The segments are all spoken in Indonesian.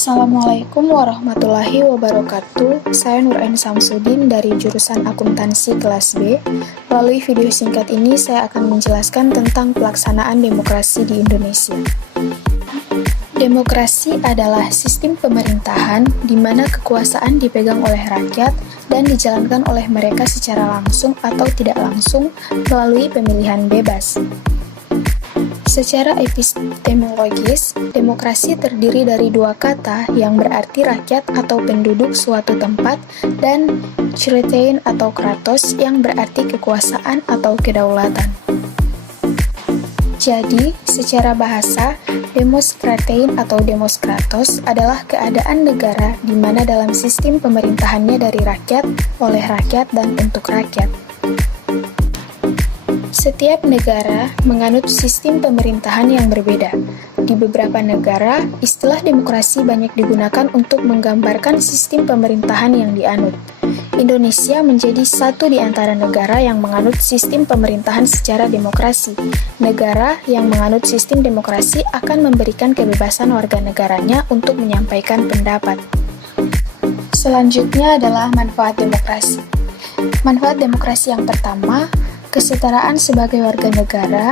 Assalamualaikum warahmatullahi wabarakatuh. Saya Nur Ain Samsudin dari jurusan Akuntansi kelas B. Melalui video singkat ini saya akan menjelaskan tentang pelaksanaan demokrasi di Indonesia. Demokrasi adalah sistem pemerintahan di mana kekuasaan dipegang oleh rakyat dan dijalankan oleh mereka secara langsung atau tidak langsung melalui pemilihan bebas. Secara epistemologis, demokrasi terdiri dari dua kata yang berarti rakyat atau penduduk suatu tempat dan Kratein atau kratos yang berarti kekuasaan atau kedaulatan. Jadi, secara bahasa, demos kratein atau demos kratos adalah keadaan negara di mana dalam sistem pemerintahannya dari rakyat, oleh rakyat, dan untuk rakyat. Setiap negara menganut sistem pemerintahan yang berbeda. Di beberapa negara, istilah demokrasi banyak digunakan untuk menggambarkan sistem pemerintahan yang dianut. Indonesia menjadi satu di antara negara yang menganut sistem pemerintahan secara demokrasi. Negara yang menganut sistem demokrasi akan memberikan kebebasan warga negaranya untuk menyampaikan pendapat. Selanjutnya adalah manfaat demokrasi. Manfaat demokrasi yang pertama, kesetaraan sebagai warga negara.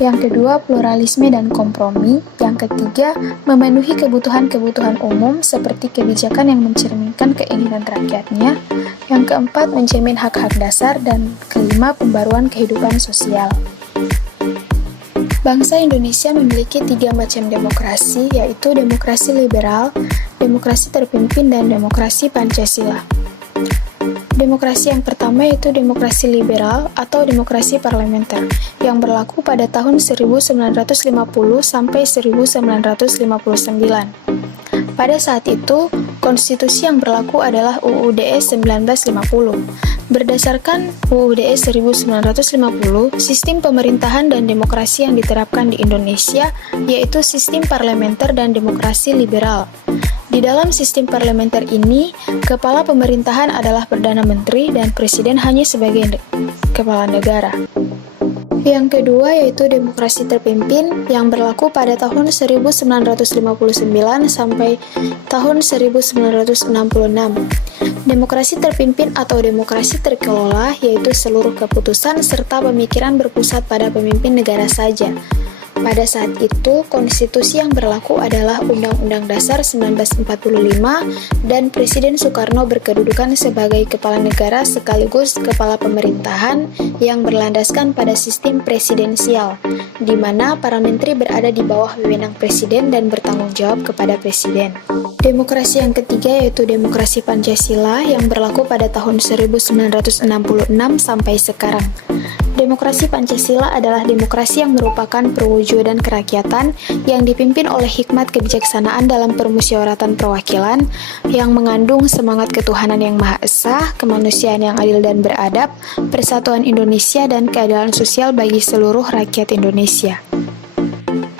Yang kedua, pluralisme dan kompromi. Yang ketiga, memenuhi kebutuhan-kebutuhan umum seperti kebijakan yang mencerminkan keinginan rakyatnya. Yang keempat, menjamin hak-hak dasar. Dan kelima, pembaruan kehidupan sosial. Bangsa Indonesia memiliki 3 macam demokrasi, yaitu demokrasi liberal, demokrasi terpimpin, dan demokrasi Pancasila. Demokrasi yang pertama yaitu demokrasi liberal atau demokrasi parlementer yang berlaku pada tahun 1950 sampai 1959. Pada saat itu, konstitusi yang berlaku adalah UUD 1950. Berdasarkan UUD 1950, sistem pemerintahan dan demokrasi yang diterapkan di Indonesia yaitu sistem parlementer dan demokrasi liberal. Di dalam sistem parlementer ini, kepala pemerintahan adalah Perdana Menteri dan Presiden hanya sebagai kepala negara. Yang kedua yaitu demokrasi terpimpin yang berlaku pada tahun 1959 sampai tahun 1966. Demokrasi terpimpin atau demokrasi terkelola yaitu seluruh keputusan serta pemikiran berpusat pada pemimpin negara saja. Pada saat itu, konstitusi yang berlaku adalah Undang-Undang Dasar 1945 dan Presiden Soekarno berkedudukan sebagai kepala negara sekaligus kepala pemerintahan yang berlandaskan pada sistem presidensial, di mana para menteri berada di bawah wewenang presiden dan bertanggung jawab kepada presiden. Demokrasi yang ketiga yaitu demokrasi Pancasila yang berlaku pada tahun 1966 sampai sekarang. Demokrasi Pancasila adalah demokrasi yang merupakan perwujudan kerakyatan yang dipimpin oleh hikmat kebijaksanaan dalam permusyawaratan perwakilan yang mengandung semangat ketuhanan yang Maha Esa, kemanusiaan yang adil dan beradab, persatuan Indonesia, dan keadilan sosial bagi seluruh rakyat Indonesia.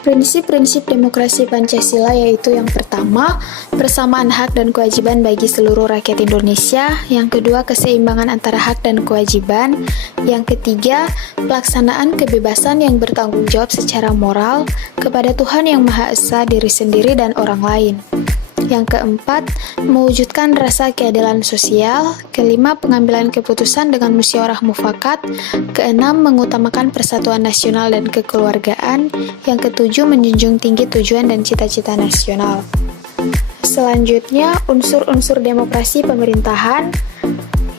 Prinsip-prinsip demokrasi Pancasila yaitu yang pertama, persamaan hak dan kewajiban bagi seluruh rakyat Indonesia. Yang kedua, keseimbangan antara hak dan kewajiban. Yang ketiga, pelaksanaan kebebasan yang bertanggung jawab secara moral kepada Tuhan Yang Maha Esa, diri sendiri, dan orang lain. Yang keempat, mewujudkan rasa keadilan sosial. Kelima, pengambilan keputusan dengan musyawarah mufakat. Keenam, mengutamakan persatuan nasional dan kekeluargaan. Yang ketujuh, menjunjung tinggi tujuan dan cita-cita nasional. Selanjutnya, unsur-unsur demokrasi pemerintahan.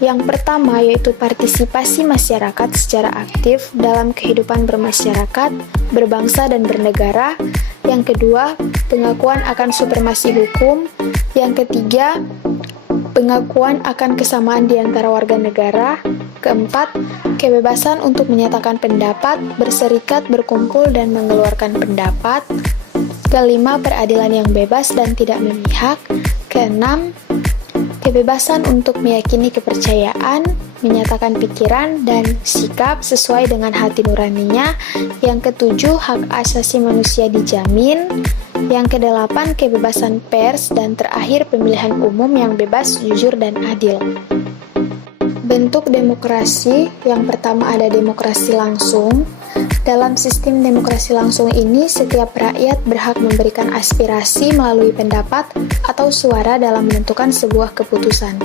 Yang pertama yaitu partisipasi masyarakat secara aktif dalam kehidupan bermasyarakat, berbangsa, dan bernegara. Yang kedua, pengakuan akan supremasi hukum. Yang ketiga, pengakuan akan kesamaan di antara warga negara. Keempat, kebebasan untuk menyatakan pendapat, berserikat, berkumpul, dan mengeluarkan pendapat. Kelima, peradilan yang bebas dan tidak memihak. Keenam, kebebasan untuk meyakini kepercayaan, menyatakan pikiran dan sikap sesuai dengan hati nuraninya. Yang ketujuh, hak asasi manusia dijamin. Yang kedelapan, kebebasan pers. Dan terakhir, pemilihan umum yang bebas, jujur, dan adil. Bentuk demokrasi, yang pertama ada demokrasi langsung. Dalam sistem demokrasi langsung ini, setiap rakyat berhak memberikan aspirasi melalui pendapat atau suara dalam menentukan sebuah keputusan.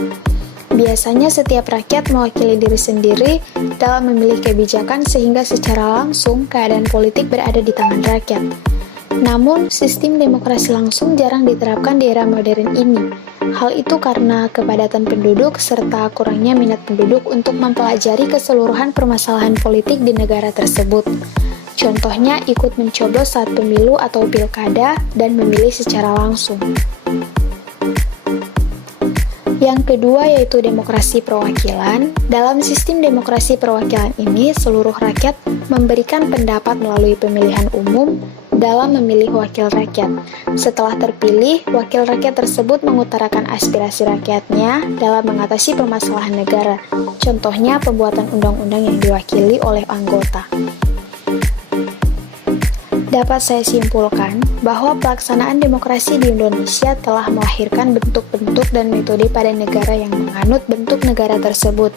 Biasanya setiap rakyat mewakili diri sendiri dalam memilih kebijakan sehingga secara langsung keadaan politik berada di tangan rakyat. Namun, sistem demokrasi langsung jarang diterapkan di era modern ini. Hal itu karena kepadatan penduduk serta kurangnya minat penduduk untuk mempelajari keseluruhan permasalahan politik di negara tersebut. Contohnya, ikut mencoblos saat pemilu atau pilkada dan memilih secara langsung. Yang kedua yaitu demokrasi perwakilan. Dalam sistem demokrasi perwakilan ini, seluruh rakyat memberikan pendapat melalui pemilihan umum dalam memilih wakil rakyat. Setelah terpilih, wakil rakyat tersebut mengutarakan aspirasi rakyatnya dalam mengatasi permasalahan negara. Contohnya, pembuatan undang-undang yang diwakili oleh anggota. Dapat saya simpulkan bahwa pelaksanaan demokrasi di Indonesia telah melahirkan bentuk-bentuk dan metode pada negara yang menganut bentuk negara tersebut.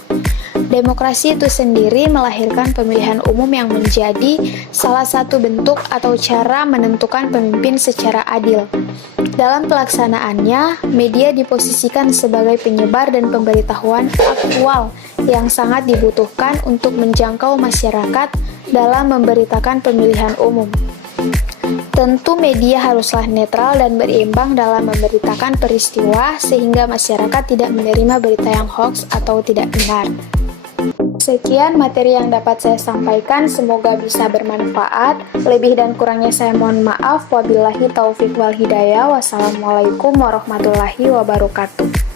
Demokrasi itu sendiri melahirkan pemilihan umum yang menjadi salah satu bentuk atau cara menentukan pemimpin secara adil. Dalam pelaksanaannya, media diposisikan sebagai penyebar dan pemberitahuan aktual yang sangat dibutuhkan untuk menjangkau masyarakat dalam memberitakan pemilihan umum. Tentu media haruslah netral dan berimbang dalam memberitakan peristiwa sehingga masyarakat tidak menerima berita yang hoax atau tidak benar. Sekian materi yang dapat saya sampaikan, semoga bisa bermanfaat. Lebih dan kurangnya saya mohon maaf. Wabillahi taufiq wal hidayah. Wassalamualaikum warahmatullahi wabarakatuh.